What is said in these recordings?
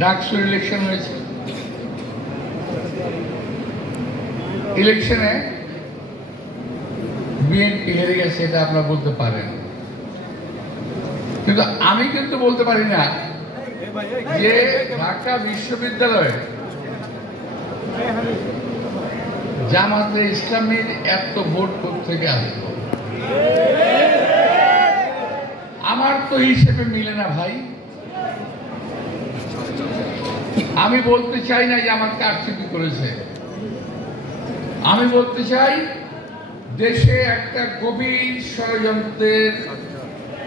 ডাকসুর ইলেকশন হয়েছে। ইলেকশনে বিএনপি হেরে গেছে, এটা আপনারা বলতে পারেন, কিন্তু আমি কিন্তু বলতে পারি না যে ঢাকা বিশ্ববিদ্যালয়ে জামাতে ইসলামীর এত ভোট কোত্থেকে আসলো। আমার তো হিসেবে মিলে না ভাই। আমি বলতে চাই না যে আমার কারচুপি করেছে, আমি বলতে চাই দেশে একটা গভীর ষড়যন্ত্রের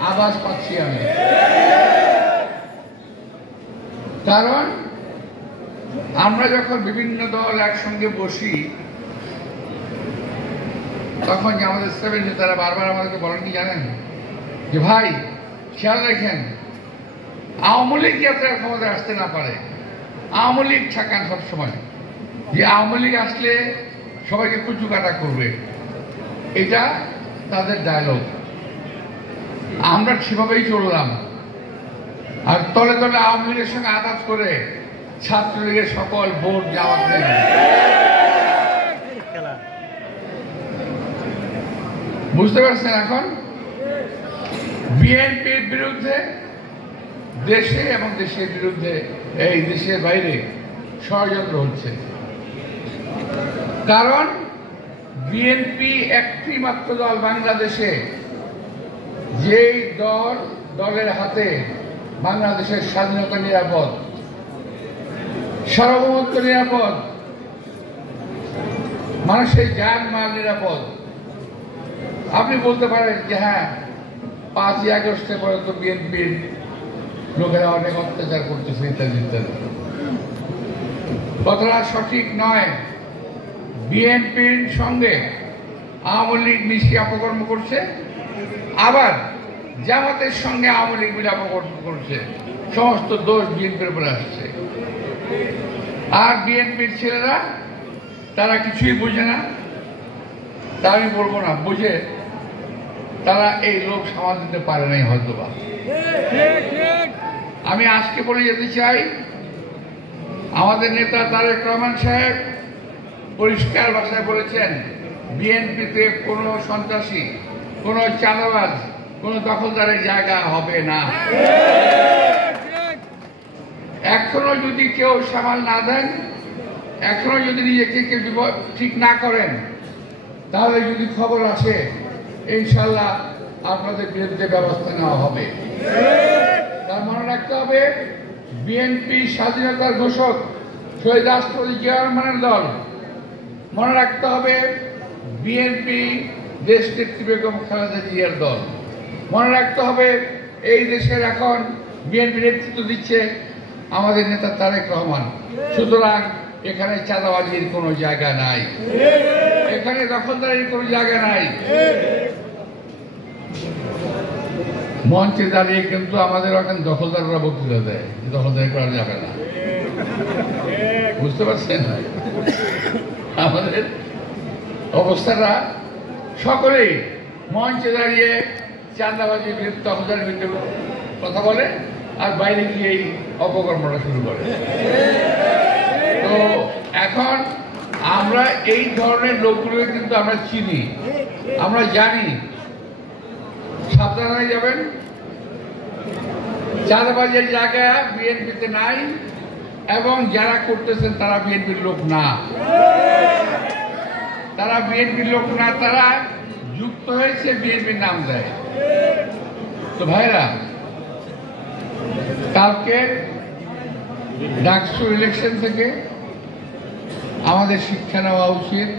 আভাস পাচ্ছি আমি। কারণ আমরা যখন বিভিন্ন দল একসঙ্গে বসি তখন আমাদের ইসলামের নেতারা বারবার আমাদেরকে বলেন কি জানেন, যে ভাই খেয়াল রাখেন আওয়ামী লীগ যাতে ক্ষমতায় আসতে না পারে, আওয়ামী লীগ ঠেকান সবসময়, যে আওয়ামী লীগ আসলে সবাইকে কুচু কাটা করবে, এটা তাদের ডায়লগ। আমরা সেভাবেই চললাম, আর তলে তলে আওয়ামী লীগের সঙ্গে আঘাত করে ছাত্রলীগের সকল ভোট যাওয়া। বুঝতে পারছেন? এখন বিএনপির বিরুদ্ধে দেশে এবং দেশের বিরুদ্ধে এই দেশের বাইরে ষড়যন্ত্র হচ্ছে। কারণ বিএনপি একটি মাত্র দল বাংলাদেশে, যেই দলের হাতে বাংলাদেশের স্বাধীনতা নিরাপদ, সার্বভৌমত্ব নিরাপদ, মানুষের জান মাল নিরাপদ। আপনি বলতে পারেন যে হ্যাঁ 5ই আগস্টের পরে তো বিএনপির লোকেরা অনেক অত্যাচার করতেছে ইত্যাদি ইত্যাদি, কথাটা সঠিক নয়। বিএনপির সঙ্গে আওয়ামী লীগ মিশিয়ে অপকর্ম করছে, আবার জামাতের সঙ্গে আওয়ামী লীগ মিলে অপকর্ম করছে। সমস্ত দোষ বিএনপির উপরে আসছে। আর বিএনপির ছেলেরা তারা কিছুই বুঝে না, তা আমি বলবো না, বুঝে তারা এই লোক সামাল দিতে পারে নাই হয়তোবা। আমি আজকে বলে যেতে চাই, আমাদের নেতা তারেক রহমান সাহেব পরিষ্কার ভাষায় বলেছেন বিএনপিতে কোনো সন্ত্রাসী, কোনো চাঁদাবাজ, কোনো দখলদারের জায়গা হবে না। এখনো যদি কেউ সামাল না দেন, এখনো যদি নিজেকে কেউ ঠিক না করেন, তাহলে যদি খবর আসে ইনশাল্লাহ আপনাদের বিরুদ্ধে ব্যবস্থা নেওয়া হবে। তার মনে রাখতে হবে বিএনপি স্বাধীনতার ঘোষক শহীদ রাষ্ট্রপতি জিয়া রহমানের দল। মনে রাখতে হবে বিএনপি দেশনেত্রী বেগম খালেদা জিয়ার দল। মনে রাখতে হবে এই দেশের এখন বিএনপি নেতৃত্ব দিচ্ছে আমাদের নেতা তারেক রহমান। সুতরাং এখানে চাঁদাবাজির কোনো জায়গা নাই, এখানে দখলদারির কোনো জায়গা নাই। মঞ্চে দাঁড়িয়ে কিন্তু আমাদের এখন দখলদাররা বক্তৃতা দেয়, দখলদারি করা যাবে না। বুঝতে পারছেন? আমাদের অবস্থাটা সকলেই মঞ্চে দাঁড়িয়ে চাঁদাবাজির বিরুদ্ধে, দখলদারির বিরুদ্ধে কথা বলে, আর বাইরে গিয়ে এই অপকর্মটা শুরু করে। তো এখন আমরা এই ধরনের লোকগুলো কিন্তু আমরা চিনি, আমরা জানি। সাবধান হয়ে যাবেন, চাঁদাবাজের জায়গা বিএনপিতে নাই, এবং যারা করতেছেন তারা বিএনপির লোক না, তারা বিএনপির লোক না, তারা যুক্ত হয়েছে বিএনপির নাম দেয়। তো ভাইরা, কালকে ডাকসুর ইলেকশন থেকে আমাদের শিক্ষা নেওয়া উচিত।